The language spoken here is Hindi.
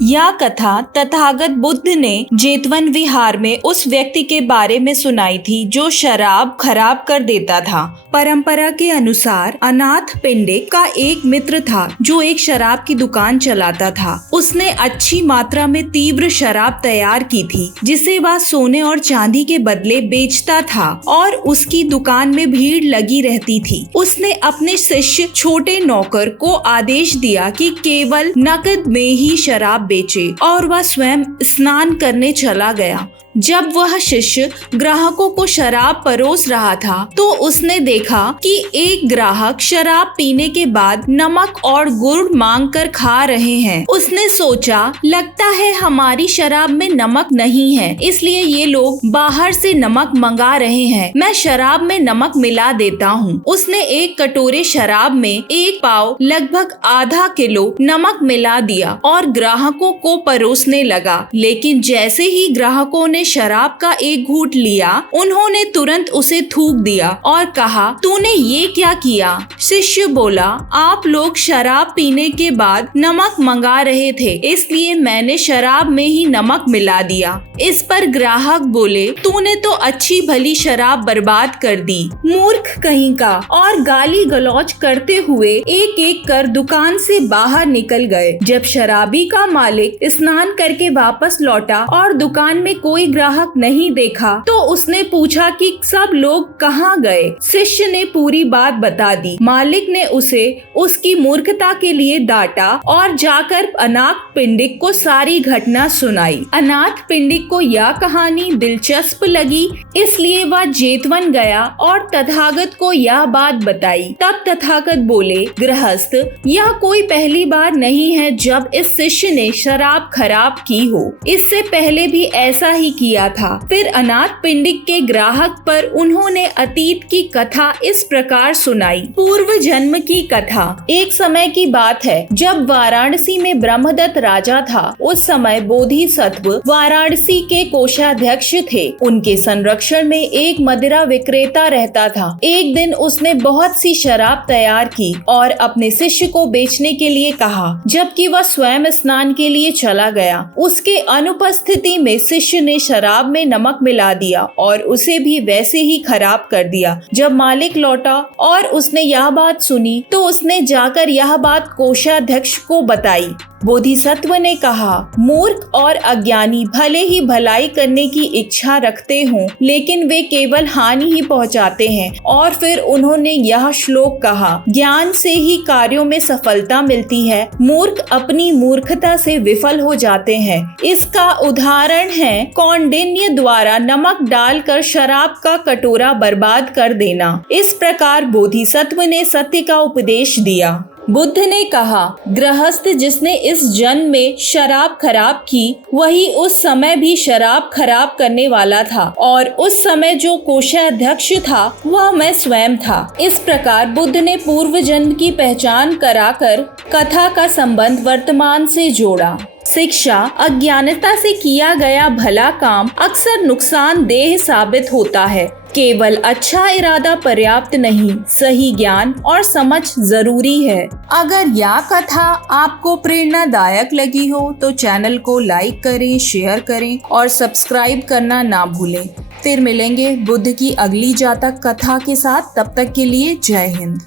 यह कथा तथागत बुद्ध ने जेतवन विहार में उस व्यक्ति के बारे में सुनाई थी जो शराब खराब कर देता था। परंपरा के अनुसार अनाथ पिंडिक का एक मित्र था जो एक शराब की दुकान चलाता था। उसने अच्छी मात्रा में तीव्र शराब तैयार की थी जिसे वह सोने और चांदी के बदले बेचता था और उसकी दुकान में भीड़ लगी रहती थी। उसने अपने शिष्य छोटे नौकर को आदेश दिया कि केवल नकद में ही शराब बेचे और वह स्वयं स्नान करने चला गया। जब वह शिष्य ग्राहकों को शराब परोस रहा था तो उसने देखा कि एक ग्राहक शराब पीने के बाद नमक और गुड़ मांग कर खा रहे हैं। उसने सोचा, लगता है हमारी शराब में नमक नहीं है, इसलिए ये लोग बाहर से नमक मंगा रहे हैं। मैं शराब में नमक मिला देता हूँ। उसने एक कटोरे शराब में एक पाव लगभग आधा किलो नमक मिला दिया और ग्राहकों को परोसने लगा। लेकिन जैसे ही ग्राहकों ने शराब का एक घूंट लिया, उन्होंने तुरंत उसे थूक दिया और कहा, तूने ये क्या किया? शिष्य बोला, आप लोग शराब पीने के बाद नमक मंगा रहे थे, इसलिए मैंने शराब में ही नमक मिला दिया। इस पर ग्राहक बोले, तूने तो अच्छी भली शराब बर्बाद कर दी, मूर्ख कहीं का, और गाली गलौज करते हुए एक एक कर दुकान से बाहर निकल गए। जब शराबी का मालिक स्नान करके वापस लौटा और दुकान में कोई ग्राहक नहीं देखा तो उसने पूछा कि सब लोग कहाँ गए। शिष्य ने पूरी बात बता दी। मालिक ने उसे उसकी मूर्खता के लिए डांटा और जाकर अनाथ पिंडिक को सारी घटना सुनाई। अनाथ पिंडिक को यह कहानी दिलचस्प लगी, इसलिए वह जेतवन गया और तथागत को यह बात बताई। तब तथागत बोले, गृहस्थ, यह कोई पहली बार नहीं है जब इस शिष्य ने शराब खराब की हो। इससे पहले भी ऐसा ही किया था। फिर अनाथ पिंडिक के ग्राहक पर उन्होंने अतीत की कथा इस प्रकार सुनाई। पूर्व जन्म की कथा। एक समय की बात है जब वाराणसी में ब्रह्मदत्त राजा था। उस समय बोधिसत्व वाराणसी के कोषाध्यक्ष थे। उनके संरक्षण में एक मदिरा विक्रेता रहता था। एक दिन उसने बहुत सी शराब तैयार की और अपने शिष्य को बेचने के लिए कहा, जबकि वह स्वयं स्नान के लिए चला गया। उसके अनुपस्थिति में शिष्य ने शराब में नमक मिला दिया और उसे भी वैसे ही खराब कर दिया। जब मालिक लौटा और उसने यह बात सुनी तो उसने जाकर यह बात कोषाध्यक्ष को बताई। बोधिसत्व ने कहा, मूर्ख और अज्ञानी भले ही भलाई करने की इच्छा रखते हों, लेकिन वे केवल हानि ही पहुंचाते हैं। और फिर उन्होंने यह श्लोक कहा, ज्ञान से ही कार्यों में सफलता मिलती है, मूर्ख अपनी मूर्खता से विफल हो जाते हैं। इसका उदाहरण है कौंडिन्य द्वारा नमक डालकर शराब का कटोरा बर्बाद कर देना। इस प्रकार बोधिसत्व ने सत्य का उपदेश दिया। बुद्ध ने कहा, गृहस्थ जिसने इस जन्म में शराब खराब की वही उस समय भी शराब खराब करने वाला था, और उस समय जो कोषाध्यक्ष था वह मैं स्वयं था। इस प्रकार बुद्ध ने पूर्व जन्म की पहचान कराकर कथा का संबंध वर्तमान से जोड़ा। शिक्षा। अज्ञानता से किया गया भला काम अक्सर नुकसानदेह साबित होता है। केवल अच्छा इरादा पर्याप्त नहीं, सही ज्ञान और समझ जरूरी है। अगर यह कथा आपको प्रेरणादायक लगी हो तो चैनल को लाइक करें, शेयर करें और सब्सक्राइब करना ना भूलें। फिर मिलेंगे बुद्ध की अगली जातक कथा के साथ। तब तक के लिए जय हिंद।